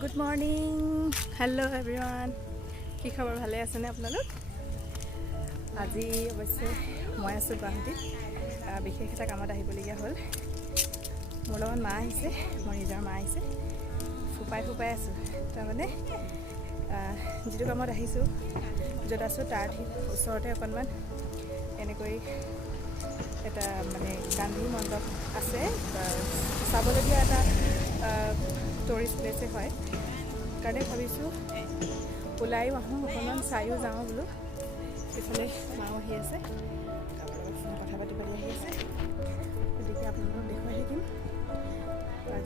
Good morning, hello' everyone. কি খবৰ, ভালে আছেনে আপোনালোক? আজি অৱশ্যে মই আছোঁ গুৱাহাটীত। বিশেষ এটা কামত আহিবলগীয়া হ'ল। মোৰ লগত মা আহিছে, মোৰ নিজৰ মা আহিছে। ফুপাই আছোঁ। তাৰমানে যিটো কামত আহিছোঁ, য'ত আছোঁ তাৰ ঠিক ওচৰতে অকণমান এনেকৈ এটা মানে গান্ধী মণ্ডপ আছে, চাবলগীয়া এটা টুৰিষ্ট প্লেচে হয়। কাৰণে ভাবিছোঁ ওলাইও আহোঁ, অকণমান চায়ো যাওঁ বোলো। এইফালে মাও আহি আছে, কাৰোবাৰ লগত কথা পাতি আহি আছে, গতিকে আপোনালোকক দেখুৱাই থাকিম।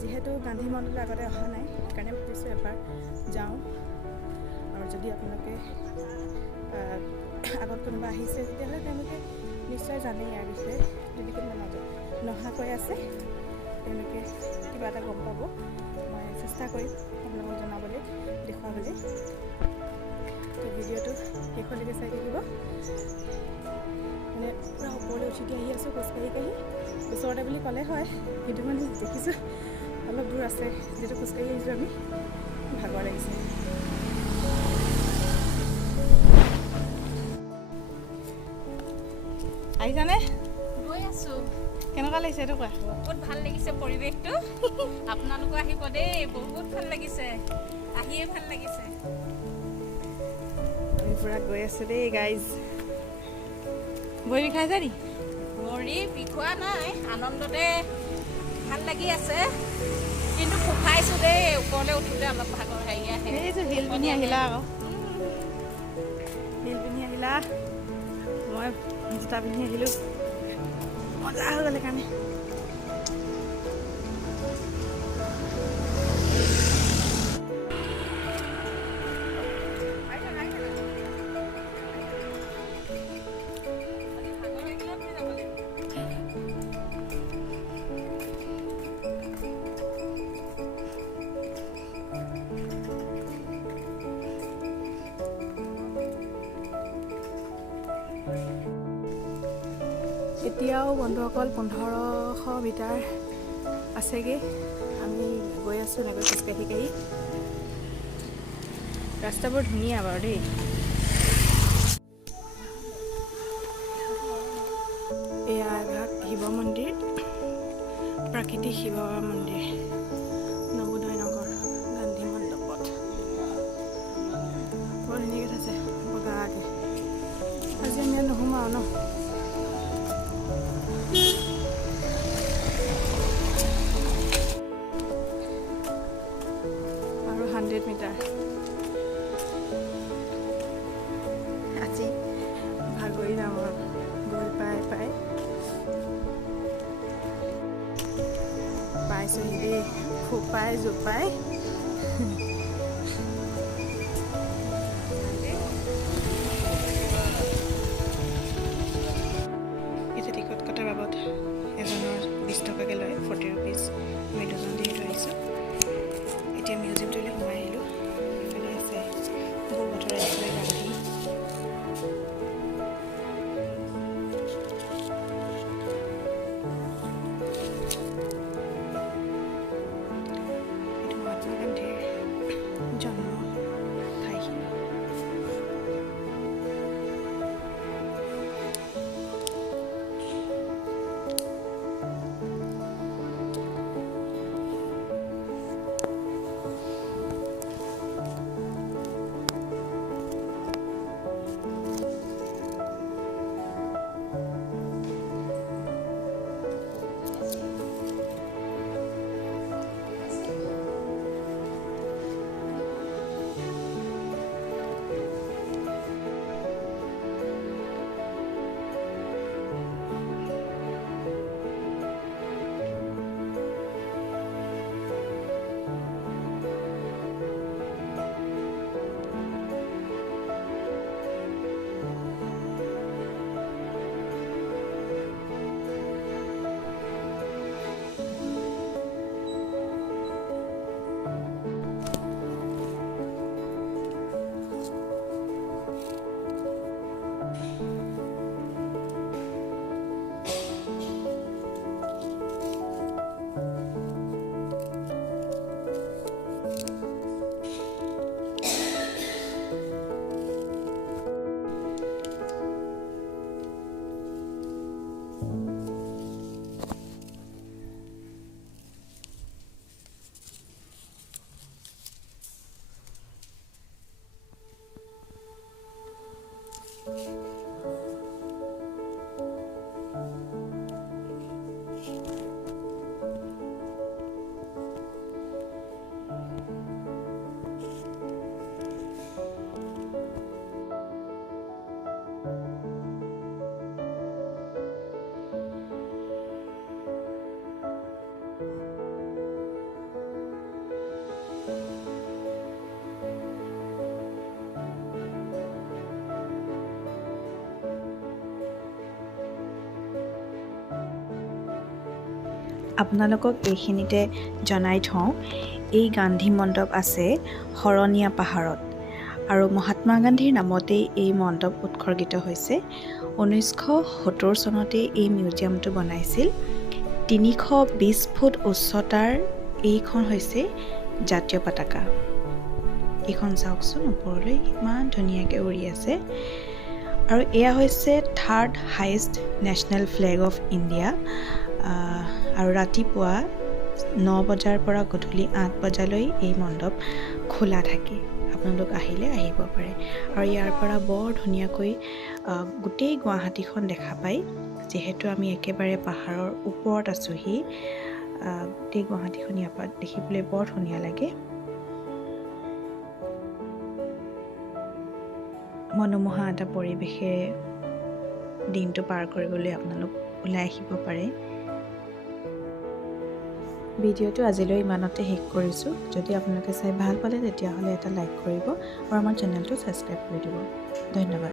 যিহেতু গান্ধী মণ্ডপৰ আগতে অহা নাই, সেইকাৰণে ভাবিছোঁ এবাৰ যাওঁ। আৰু যদি আপোনালোকে আগত কোনোবা আহিছে তেতিয়াহ'লে তেওঁলোকে নিশ্চয় জানে ইয়াৰ বিষয়ে। যদি কোনোবা নহাকৈ আছে তেওঁলোকে কিবা এটা গম পাব। মই চেষ্টা কৰিম আপোনালোকক জনাবলৈ, দেখুৱাবলৈ। তো ভিডিঅ'টো শেষলৈকে চাই থাকিব। মানে পূৰা ওপৰলৈ উঠি আহি আছোঁ খোজকাঢ়ি। ওচৰতে বুলি ক'লে হয়, কিন্তু মানে দেখিছোঁ অলপ দূৰ আছে। যিহেতু খোজকাঢ়ি আহিছোঁ আমি, ভাগৰ লাগিছে। আহিছানে? গৈ আছোঁ। কেনেকুৱা লাগিছে এইটো কোৱা? বহুত ভাল লাগিছে পৰিৱেশটো। আপোনালোকো আহিব দেই, বহুত ভাল লাগিছে, আহিয়ে ভাল লাগিছে। আমি পূৰা গৈ আছোঁ দেই গাইজ। ভৰি বিষাইছে নি? ভৰি বিষোৱা নাই, আনন্দতে ভাল লাগি আছে, কিন্তু ফুফাইছোঁ দেই। ওপৰলৈ উঠোঁতে অলপ ভাগৰ হেৰি আহে। এইযোৰ হিল পিন্ধি আহিলা আকৌ, হিল পিন্ধি আহিলা। মই জোতা পিন্ধি আহিলোঁ, মজা হৈ গ'ল সেইকাৰণে। এতিয়াও বন্ধুসকল 1500 মিটাৰ আছেগৈ। আমি গৈ আছোঁ এনেকৈ খোজকাঢ়ি। ৰাস্তাবোৰ ধুনীয়া বাৰু দেই। এয়া এভাগ শিৱ মন্দিৰ, প্ৰাকৃতিক শিৱ মন্দিৰ, নৱোদয় নগৰ গান্ধী মণ্ডপত। বৰ ধুনীয়াকৈ আছে বগাকৈ। আজি আমি ইয়াত নোসোমাওঁ ন? আৰু 100 মিটাৰ। আজি ভাগৰি যাম আৰু গৈ পাই পাইছোঁহি দেই, ফুপাই জোপাই। এতিয়া টিকট কটাৰ বাবদ এজনৰ 20 টকাকৈ লয়, 40 ৰুপিজ। আমি দুজন যিহেতু আহিছোঁ, এতিয়া মিউজিয়ামটোলৈ সোমাই আহিলোঁ। এফালে আছে গৌবথৰ গান্ধী। এইটো মহাত্মা গান্ধীৰ জন্ম ঠাইখিনি। আপোনালোকক এইখিনিতে জনাই থওঁ, এই গান্ধী মণ্ডপ আছে শৰণীয়া পাহাৰত আৰু মহাত্মা গান্ধীৰ নামতেই এই মণ্ডপ উৎসৰ্গিত হৈছে। 1970 চনতে এই মিউজিয়ামটো বনাইছিল। 320 ফুট উচ্চতাৰ এইখন হৈছে জাতীয় পতাকা। এইখন চাওকচোন, ওপৰলৈ ইমান ধুনীয়াকৈ উৰি আছে। আৰু এয়া হৈছে 3rd highest national flag off India. আৰু ৰাতিপুৱা 9 বজাৰ পৰা গধূলি 8 বজালৈ এই মণ্ডপ খোলা থাকে। আপোনালোক আহিলে আহিব পাৰে। আৰু ইয়াৰ পৰা বৰ ধুনীয়াকৈ গোটেই গুৱাহাটীখন দেখা পায়। যিহেতু আমি একেবাৰে পাহাৰৰ ওপৰত আছোঁহি, গোটেই গুৱাহাটীখন ইয়াৰ পৰা দেখিবলৈ বৰ ধুনীয়া লাগে। মনোমোহা এটা পৰিৱেশে দিনটো পাৰ কৰিবলৈ আপোনালোক ওলাই আহিব পাৰে। ভিডিঅ'টো আজিলৈ ইমানতে শেষ কৰিছোঁ। যদি আপোনালোকে চাই ভাল পালে তেতিয়াহ'লে এটা লাইক কৰিব আৰু আমাৰ চেনেলটো ছাবস্ক্ৰাইব কৰি দিব। ধন্যবাদ।